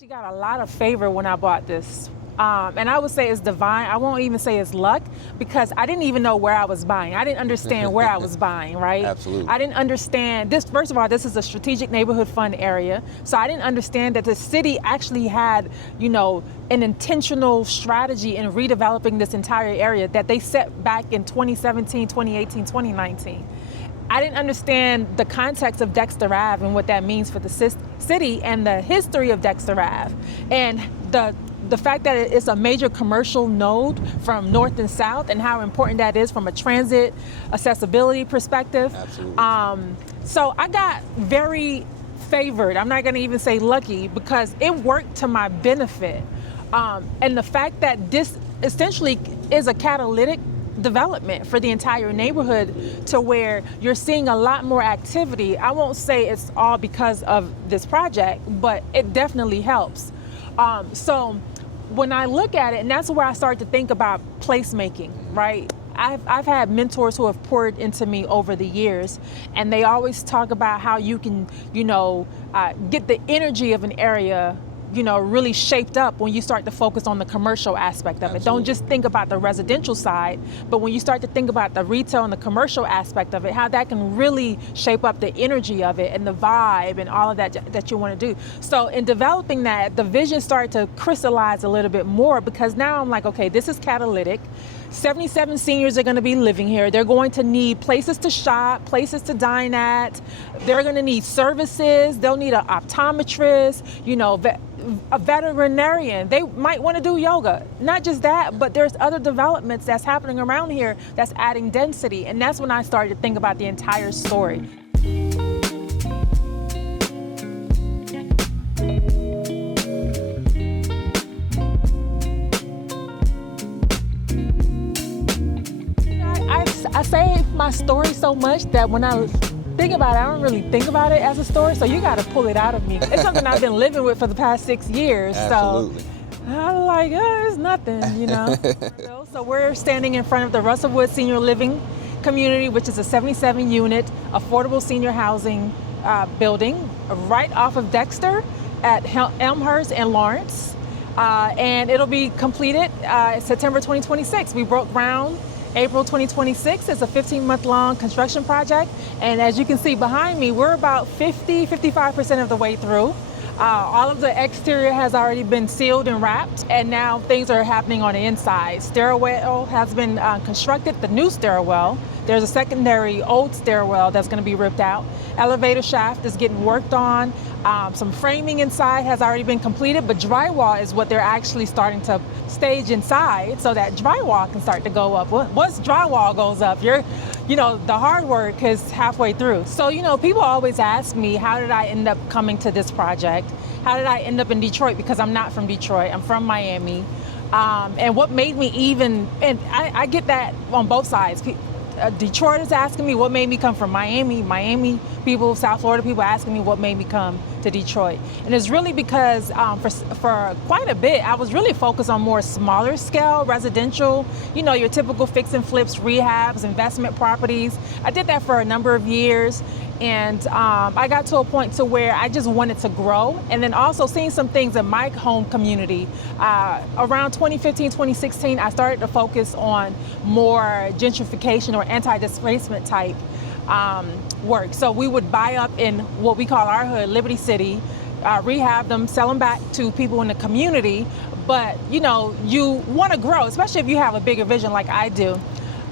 She got a lot of favor when I bought this. And I would say it's divine. I won't even say it's luck because I didn't even know where I was buying. I didn't understand where I was buying, right? Absolutely. I didn't understand this. First of all, this is a strategic neighborhood fund area. So I didn't understand that the city actually had, an intentional strategy in redeveloping this entire area that they set back in 2017, 2018, 2019. I didn't understand the context of Dexter Ave and what that means for the city and the history of Dexter Ave and the fact that it's a major commercial node from north and south and how important that is from a transit accessibility perspective. Absolutely. So I got very favored. I'm not going to even say lucky because it worked to my benefit. And the fact that this essentially is a catalytic development for the entire neighborhood to where you're seeing a lot more activity. I won't say it's all because of this project, but it definitely helps. So when I look at it, and that's where I start to think about placemaking, right? I've had mentors who have poured into me over the years, and they always talk about how you can, get the energy of an area really shaped up when you start to focus on the commercial aspect of it. Absolutely. Don't just think about the residential side, but when you start to think about the retail and the commercial aspect of it, how that can really shape up the energy of it and the vibe and all of that you want to do. So in developing that, the vision started to crystallize a little bit more because now I'm like, okay, this is catalytic. 77 seniors are going to be living here. They're going to need places to shop, places to dine at. They're going to need services. They'll need an optometrist, a veterinarian. They might want to do yoga. Not just that, but there's other developments that's happening around here that's adding density. And that's when I started to think about the entire story. I say my story so much that when I think about it, I don't really think about it as a story, so you got to pull it out of me. It's something I've been living with for the past 6 years. Absolutely. So I'm like, it's nothing, So we're standing in front of the Russellwood Senior Living Community, which is a 77-unit affordable senior housing building right off of Dexter at Elmhurst and Lawrence. And it'll be completed September 2026. We broke ground April 2026. It's a 15-month-long construction project. And as you can see behind me, we're about 55% of the way through. All of the exterior has already been sealed and wrapped, and now things are happening on the inside. Stairwell has been constructed, the new stairwell. There's a secondary old stairwell that's going to be ripped out. Elevator shaft is getting worked on. Some framing inside has already been completed, but drywall is what they're actually starting to stage inside so that drywall can start to go up. Once drywall goes up, the hard work is halfway through. So, people always ask me, how did I end up coming to this project? How did I end up in Detroit? Because I'm not from Detroit, I'm from Miami. And what made me and I get that on both sides. Detroit is asking me what made me come from Miami people, South Florida people asking me what made me come to Detroit. And it's really because for quite a bit, I was really focused on more smaller scale residential, your typical fix and flips, rehabs, investment properties. I did that for a number of years. And I got to a point to where I just wanted to grow. And then also seeing some things in my home community. Around 2015, 2016, I started to focus on more gentrification or anti-displacement type work. So we would buy up in what we call our hood, Liberty City, rehab them, sell them back to people in the community. But, you want to grow, especially if you have a bigger vision like I do.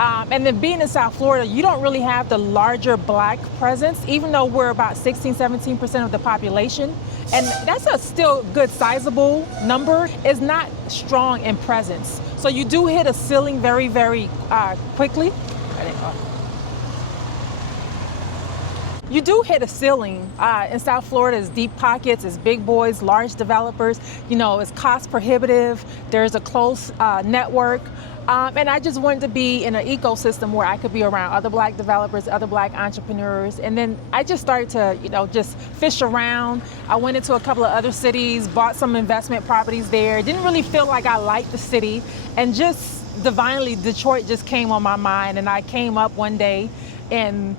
And then being in South Florida, you don't really have the larger Black presence, even though we're about 16, 17% of the population. And that's a still good sizable number. It's not strong in presence. So you do hit a ceiling very, very quickly. You do hit a ceiling. In South Florida, it's deep pockets, it's big boys, large developers. It's cost prohibitive. There's a close network. And I just wanted to be in an ecosystem where I could be around other Black developers, other Black entrepreneurs. And then I just started to, just fish around. I went into a couple of other cities, bought some investment properties there. Didn't really feel like I liked the city. And just divinely, Detroit just came on my mind. And I came up one day and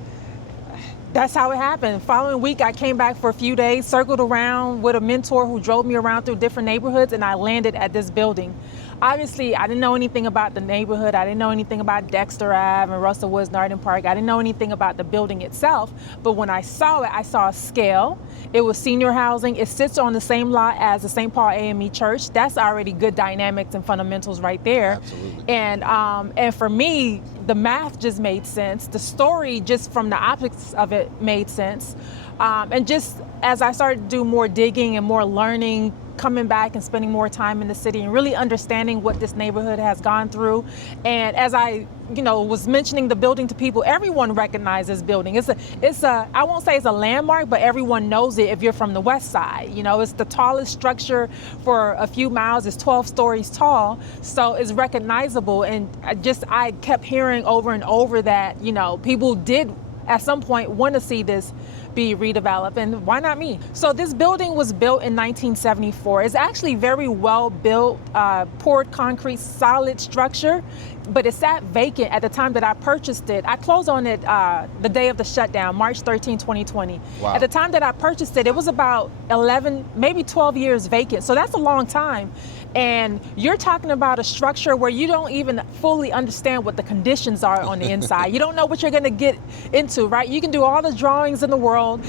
that's how it happened. Following week, I came back for a few days, circled around with a mentor who drove me around through different neighborhoods, and I landed at this building. Obviously, I didn't know anything about the neighborhood. I didn't know anything about Dexter Ave and Russell Woods, Narden Park. I didn't know anything about the building itself. But when I saw it, I saw a scale. It was senior housing. It sits on the same lot as the St. Paul AME Church. That's already good dynamics and fundamentals right there. Absolutely. And for me, the math just made sense. The story, just from the optics of it, made sense. And just as I started to do more digging and more learning, coming back and spending more time in the city and really understanding what this neighborhood has gone through. And as I, was mentioning the building to people, everyone recognizes this building. It's a, I won't say it's a landmark, but everyone knows it if you're from the west side. It's the tallest structure for a few miles. It's 12 stories tall. So it's recognizable. And I kept hearing over and over that, people did at some point want to see this be redeveloped, and why not me? So this building was built in 1974. It's actually very well built, poured concrete, solid structure, but it sat vacant at the time that I purchased it. I closed on it the day of the shutdown, March 13, 2020. Wow. At the time that I purchased it, it was about 11, maybe 12 years vacant. So that's a long time. And you're talking about a structure where you don't even fully understand what the conditions are on the inside. You don't know what you're going to get into, right? You can do all the drawings in the world,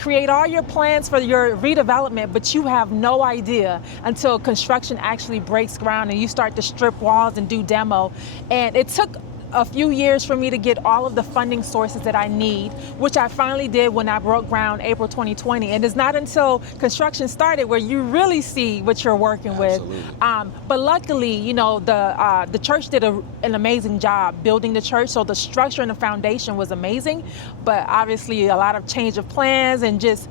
create all your plans for your redevelopment, but you have no idea until construction actually breaks ground and you start to strip walls and do demo. And it took a few years for me to get all of the funding sources that I need, which I finally did when I broke ground April 2020. And it's not until construction started where you really see what you're working Absolutely. with. But luckily, the church did an amazing job building the church. So the structure and the foundation was amazing, but obviously a lot of change of plans and just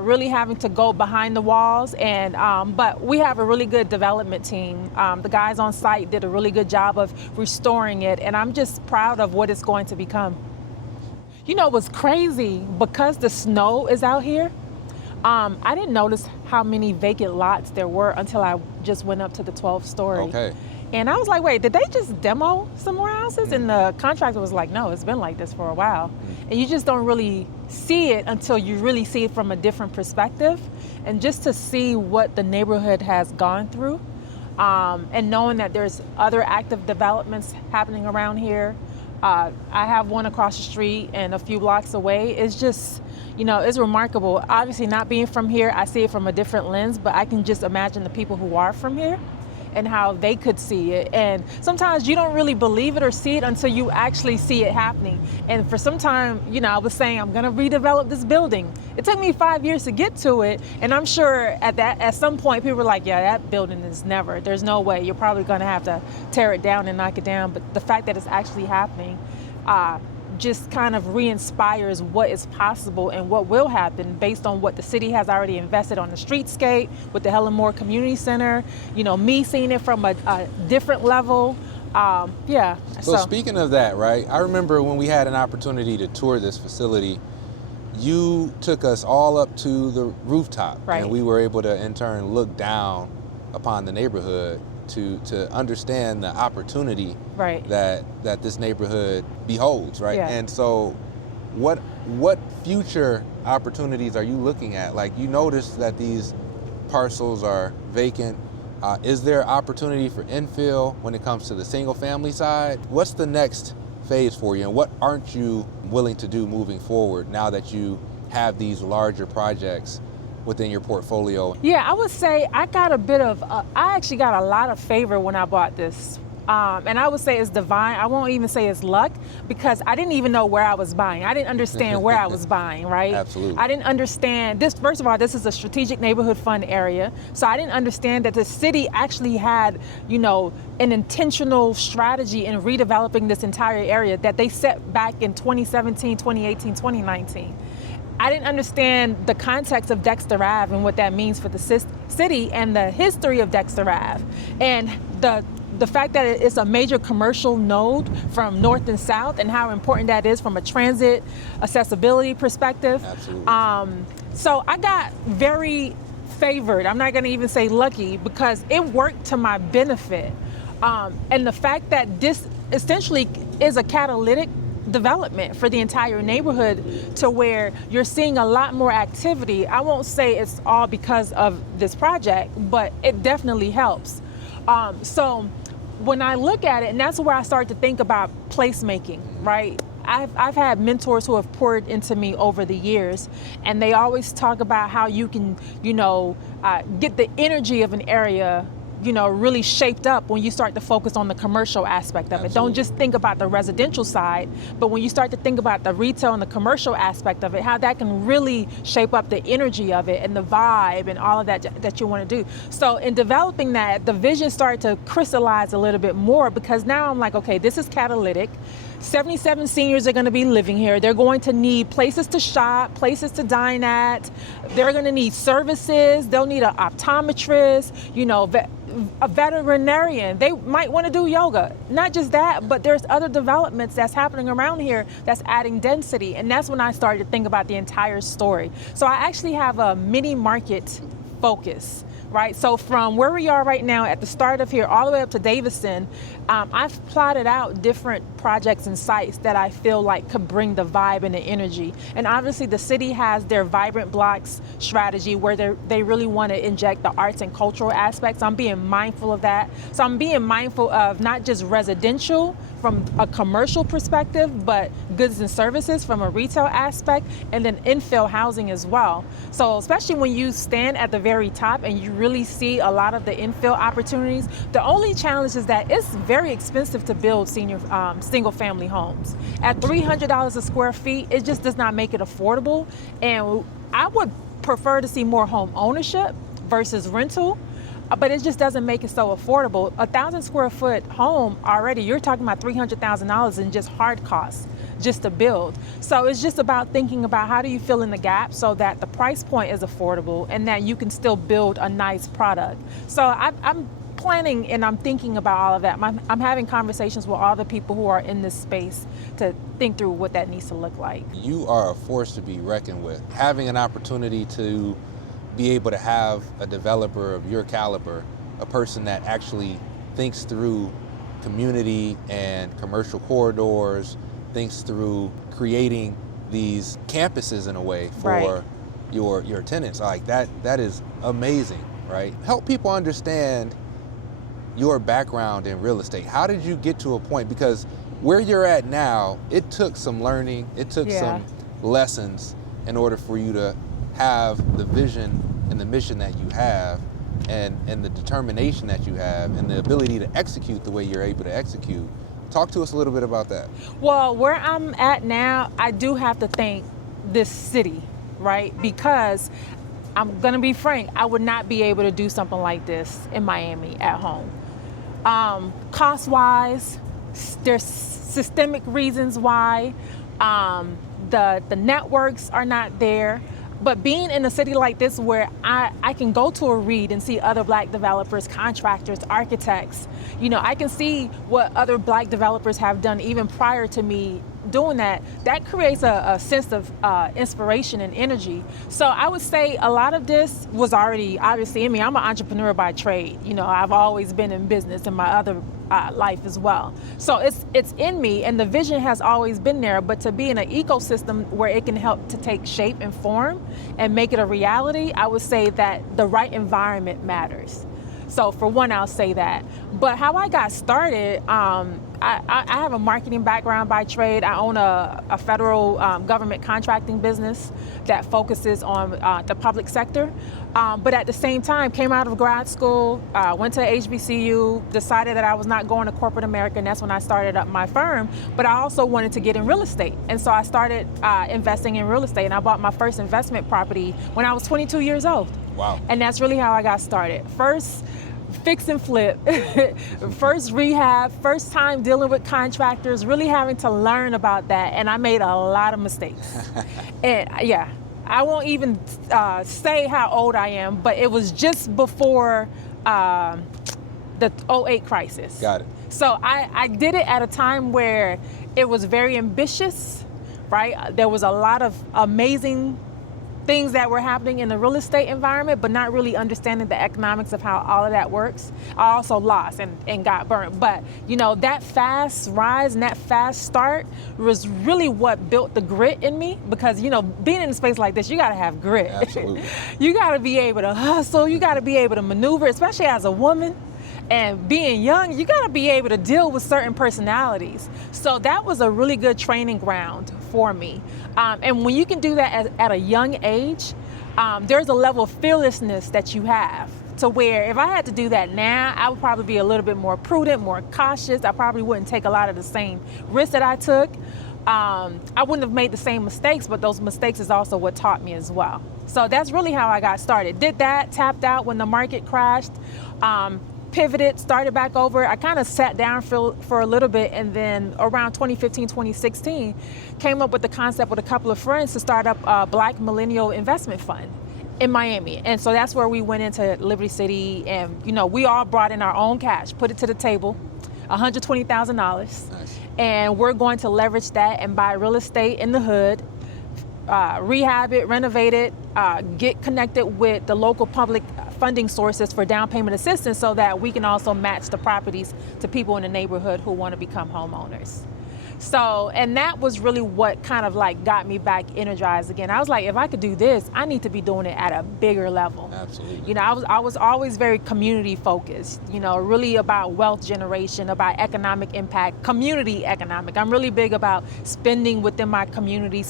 really having to go behind the walls. And but we have a really good development team. The guys on site did a really good job of restoring it, and I'm just proud of what it's going to become. What's crazy, because the snow is out here, I didn't notice how many vacant lots there were until I just went up to the 12th story. Okay. And I was like, wait, did they just demo some more houses? And the contractor was like, no, it's been like this for a while. And you just don't really see it until you really see it from a different perspective. And just to see what the neighborhood has gone through, and knowing that there's other active developments happening around here. I have one across the street and a few blocks away. It's just, it's remarkable. Obviously, not being from here, I see it from a different lens, but I can just imagine the people who are from here and how they could see it. And sometimes you don't really believe it or see it until you actually see it happening. And for some time, I was saying, I'm gonna redevelop this building. It took me 5 years to get to it. And I'm sure at some point, people were like, yeah, that building is there's no way. You're probably gonna have to tear it down and knock it down. But the fact that it's actually happening, just kind of re-inspires what is possible and what will happen based on what the city has already invested on the streetscape with the Helen Moore Community Center, me seeing it from a different level. So speaking of that, right, I remember when we had an opportunity to tour this facility, you took us all up to the rooftop, right. And we were able to in turn look down upon the neighborhood to understand the opportunity right. that this neighborhood beholds, right? Yeah. And so what future opportunities are you looking at? Like, you notice that these parcels are vacant. Is there opportunity for infill when it comes to the single family side? What's the next phase for you, and what aren't you willing to do moving forward now that you have these larger projects within your portfolio? Yeah, I would say I actually got a lot of favor when I bought this. And I would say it's divine. I won't even say it's luck, because I didn't even know where I was buying. I didn't understand where I was buying, right? Absolutely. I didn't understand this. First of all, this is a strategic neighborhood fund area. So I didn't understand that the city actually had, an intentional strategy in redeveloping this entire area that they set back in 2017, 2018, 2019. I didn't understand the context of Dexter Ave and what that means for the city and the history of Dexter Ave. And the fact that it's a major commercial node from north and south, and how important that is from a transit accessibility perspective. Absolutely. So I got very favored. I'm not going to even say lucky, because it worked to my benefit. And the fact that this essentially is a catalytic development for the entire neighborhood, to where you're seeing a lot more activity. I won't say it's all because of this project, but it definitely helps. So when I look at it, and that's where I start to think about placemaking, right? I've had mentors who have poured into me over the years, and they always talk about how you can, get the energy of an area, really shaped up when you start to focus on the commercial aspect of it. Don't just think about the residential side, but when you start to think about the retail and the commercial aspect of it, how that can really shape up the energy of it and the vibe and all of that you want to do. So in developing that, the vision started to crystallize a little bit more, because now I'm like, okay, this is catalytic. 77 seniors are going to be living here. They're going to need places to shop, places to dine at. They're going to need services. They'll need an optometrist, a veterinarian. They might want to do yoga. Not just that, but there's other developments that's happening around here that's adding density. And that's when I started to think about the entire story. So I actually have a mini market focus. Right, so from where we are right now at the start of here all the way up to Davison, I've plotted out different projects and sites that I feel like could bring the vibe and the energy. And obviously the city has their vibrant blocks strategy, where they really want to inject the arts and cultural aspects. I'm being mindful of that. So I'm being mindful of not just residential from a commercial perspective, but goods and services from a retail aspect, and then infill housing as well. So especially when you stand at the very top and you really see a lot of the infill opportunities, the only challenge is that it's very expensive to build senior single family homes. At $300 a square feet, it just does not make it affordable. And I would prefer to see more home ownership versus rental, but it just doesn't make it so affordable. 1,000 square foot home already, you're talking about $300,000 in just hard costs just to build. So it's just about thinking about how do you fill in the gap so that the price point is affordable and that you can still build a nice product. So I'm planning and I'm thinking about all of that. I'm having conversations with all the people who are in this space to think through what that needs to look like. You are a force to be reckoned with. Having an opportunity to be able to have a developer of your caliber, a person that actually thinks through community and commercial corridors, thinks through creating these campuses in a way for your tenants. Like that is amazing, right? Help people understand your background in real estate. How did you get to a point? Because where you're at now, it took some learning, it took some lessons in order for you to have the vision and the mission that you have, and the determination that you have, and the ability to execute the way you're able to execute. Talk to us a little bit about that. Well, where I'm at now, I do have to thank this city, right? Because I'm gonna be frank, I would not be able to do something like this in Miami at home. Cost-wise, there's systemic reasons why. The networks are not there. But being in a city like this where I can go to a read and see other Black developers, contractors, architects, I can see what other Black developers have done even prior to me doing that. That creates a sense of inspiration and energy. So I would say a lot of this was already obviously in me. I'm an entrepreneur by trade. I've always been in business in my other life as well. So it's in me, and the vision has always been there, but to be in an ecosystem where it can help to take shape and form and make it a reality, I would say that the right environment matters. So for one, I'll say that. But how I got started, I have a marketing background by trade. I own a federal government contracting business that focuses on the public sector. But at the same time, came out of grad school, went to HBCU, decided that I was not going to corporate America, and that's when I started up my firm. But I also wanted to get in real estate. And so I started investing in real estate, and I bought my first investment property when I was 22 years old. Wow. And that's really how I got started. First, fix and flip, first rehab, first time dealing with contractors, really having to learn about that. And I made a lot of mistakes. And I won't even say how old I am, but it was just before the 2008 crisis. Got it. So I did it at a time where it was very ambitious, right? There was a lot of amazing things that were happening in the real estate environment, but not really understanding the economics of how all of that works. I also lost and got burnt. But, you know, that fast rise and that fast start was really what built the grit in me, because, you know, being in a space like this, you got to have grit. Absolutely. You got to be able to hustle. You got to be able to maneuver, especially as a woman. And being young, you got to be able to deal with certain personalities. So that was a really good training ground for me. And when you can do that at a young age, there's a level of fearlessness that you have, to where if I had to do that now, I would probably be a little bit more prudent, more cautious. I probably wouldn't take a lot of the same risks that I took. I wouldn't have made the same mistakes, but those mistakes is also what taught me as well. So that's really how I got started. Did that, tapped out when the market crashed, pivoted, started back over. I kind of sat down for a little bit, and then around 2015, 2016, came up with the concept with a couple of friends to start up a Black Millennial Investment Fund in Miami. And so that's where we went into Liberty City, and, you know, we all brought in our own cash, put it to the table, $120,000. Nice. And we're going to leverage that and buy real estate in the hood, rehab it, renovate it, get connected with the local public funding sources for down payment assistance, so that we can also match the properties to people in the neighborhood who want to become homeowners. So, and that was really what kind of like got me back energized again. I was like, if I could do this, I need to be doing it at a bigger level. Absolutely. You know, I was always very community focused, you know, really about wealth generation, about economic impact, community economic. I'm really big about spending within my community,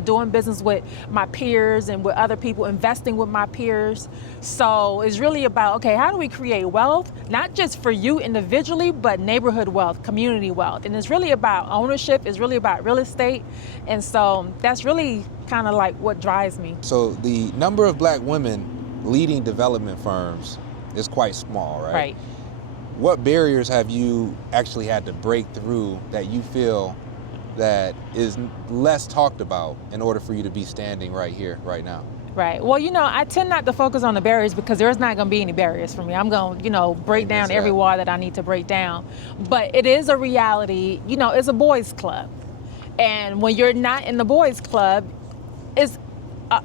doing business with my peers and with other people, investing with my peers. So it's really about, okay, how do we create wealth, not just for you individually, but neighborhood wealth, community wealth. And it's really about ownership, it's really about real estate. And so that's really kind of like what drives me. So the number of Black women leading development firms is quite small, right? Right. What barriers have you actually had to break through that you feel that is less talked about in order for you to be standing right here, right now? Right. Well, you know, I tend not to focus on the barriers, because there's not going to be any barriers for me. I'm going to, you know, break down every wall that I need to break down. But it is a reality, you know, it's a boys' club. And when you're not in the boys' club, it's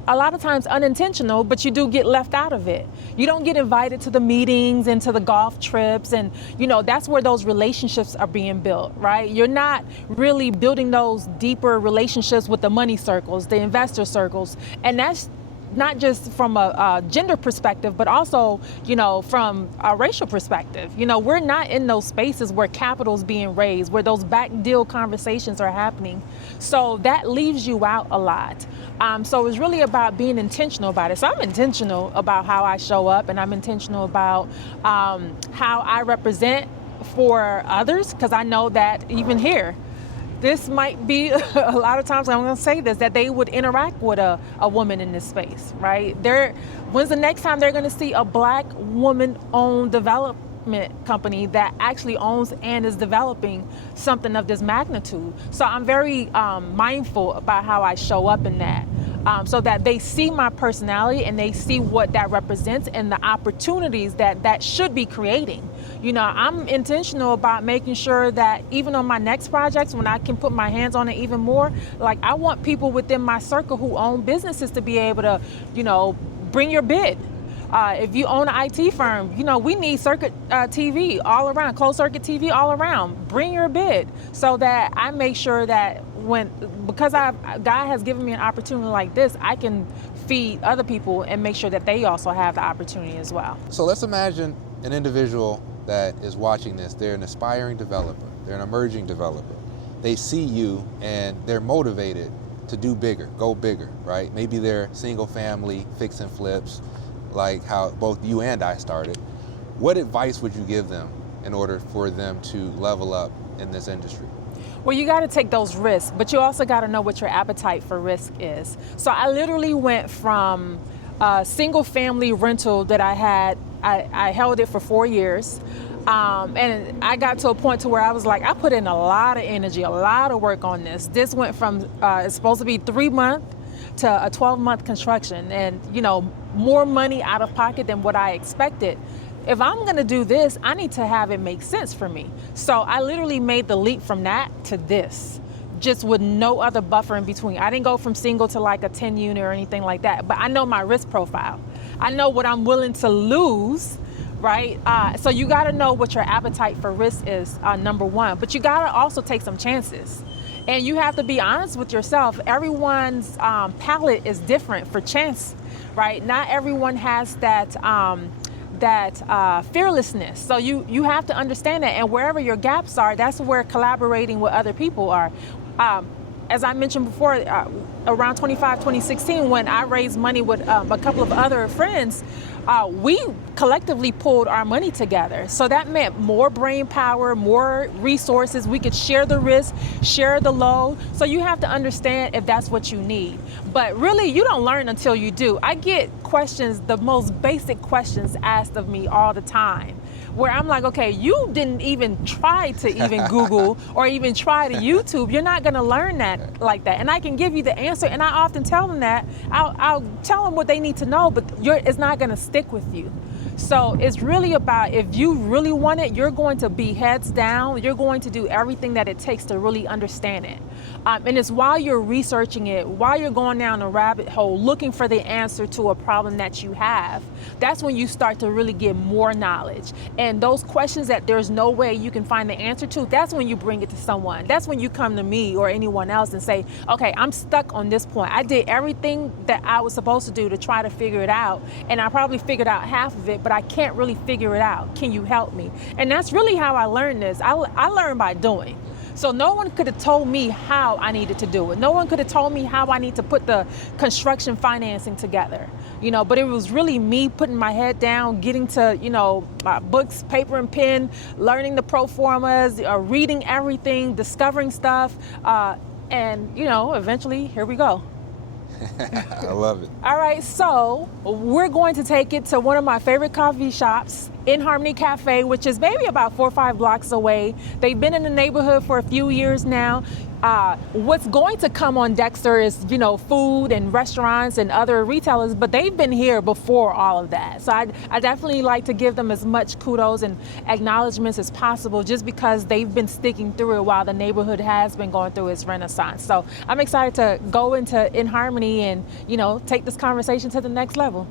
a lot of times unintentional, but you do get left out of it. You don't get invited to the meetings and to the golf trips, and, you know, that's where those relationships are being built, right? You're not really building those deeper relationships with the money circles, the investor circles, and that's not just from a gender perspective, but also, you know, from a racial perspective. You know, we're not in those spaces where capital's being raised, where those back deal conversations are happening. So that leaves you out a lot. So it's really about being intentional about it. So I'm intentional about how I show up, and I'm intentional about how I represent for others, because I know that even here, this might be a lot of times, I'm going to say this, that they would interact with a woman in this space, right? When's the next time they're going to see a Black woman-owned development company that actually owns and is developing something of this magnitude? So I'm very mindful about how I show up in that. So that they see my personality and they see what that represents and the opportunities that should be creating. You know, I'm intentional about making sure that even on my next projects, when I can put my hands on it even more, like I want people within my circle who own businesses to be able to, you know, bring your bid. If you own an IT firm, you know, we need circuit TV all around, closed circuit TV all around. Bring your bid, so that I make sure that because God has given me an opportunity like this, I can feed other people and make sure that they also have the opportunity as well. So let's imagine an individual that is watching this. They're an aspiring developer. They're an emerging developer. They see you and they're motivated to do bigger, go bigger, right? Maybe they're single family, fix and flips, like how both you and I started. What advice would you give them in order for them to level up in this industry? Well, you got to take those risks, but you also got to know what your appetite for risk is. So I literally went from a single family rental that I had, I held it for 4 years. And I got to a point to where I was like, I put in a lot of energy, a lot of work on this. This went from, it's supposed to be 3 month to a 12-month construction, and, you know, more money out of pocket than what I expected. If I'm gonna do this, I need to have it make sense for me. So I literally made the leap from that to this. just with no other buffer in between. I didn't go from single to like a 10 unit or anything like that, but I know my risk profile. I know what I'm willing to lose, right? So you gotta know what your appetite for risk is, number one, but you gotta also take some chances. And you have to be honest with yourself. Everyone's palette is different for chance, right? Not everyone has that fearlessness. So you have to understand that, and wherever your gaps are, that's where collaborating with other people are. As I mentioned before, around 2016, when I raised money with a couple of other friends, we collectively pulled our money together. So that meant more brain power, more resources. We could share the risk, share the load. So you have to understand if that's what you need. But really, you don't learn until you do. I get questions, the most basic questions asked of me all the time, where I'm like, okay, you didn't even try to even Google or even try to YouTube. You're not gonna learn that like that. And I can give you the answer, and I often tell them that. I'll tell them what they need to know, but it's not gonna stick with you. So it's really about, if you really want it, you're going to be heads down. You're going to do everything that it takes to really understand it. And it's while you're researching it, while you're going down a rabbit hole, looking for the answer to a problem that you have, that's when you start to really get more knowledge. And those questions that there's no way you can find the answer to, that's when you bring it to someone. That's when you come to me or anyone else and say, okay, I'm stuck on this point. I did everything that I was supposed to do to try to figure it out, and I probably figured out half of it, but I can't really figure it out. Can you help me? And that's really how I learned this. I learned by doing. So no one could have told me how I needed to do it. No one could have told me how I need to put the construction financing together, but it was really me putting my head down, getting to, my books, paper and pen, learning the pro formas, reading everything, discovering stuff, and, eventually here we go. I love it. All right, so we're going to take it to one of my favorite coffee shops, In Harmony Cafe, which is maybe about 4 or 5 blocks away. They've been in the neighborhood for a few years now. What's going to come on Dexter is, food and restaurants and other retailers, but they've been here before all of that. So I definitely like to give them as much kudos and acknowledgments as possible, just because they've been sticking through it while the neighborhood has been going through its renaissance. So I'm excited to go into In Harmony and, take this conversation to the next level.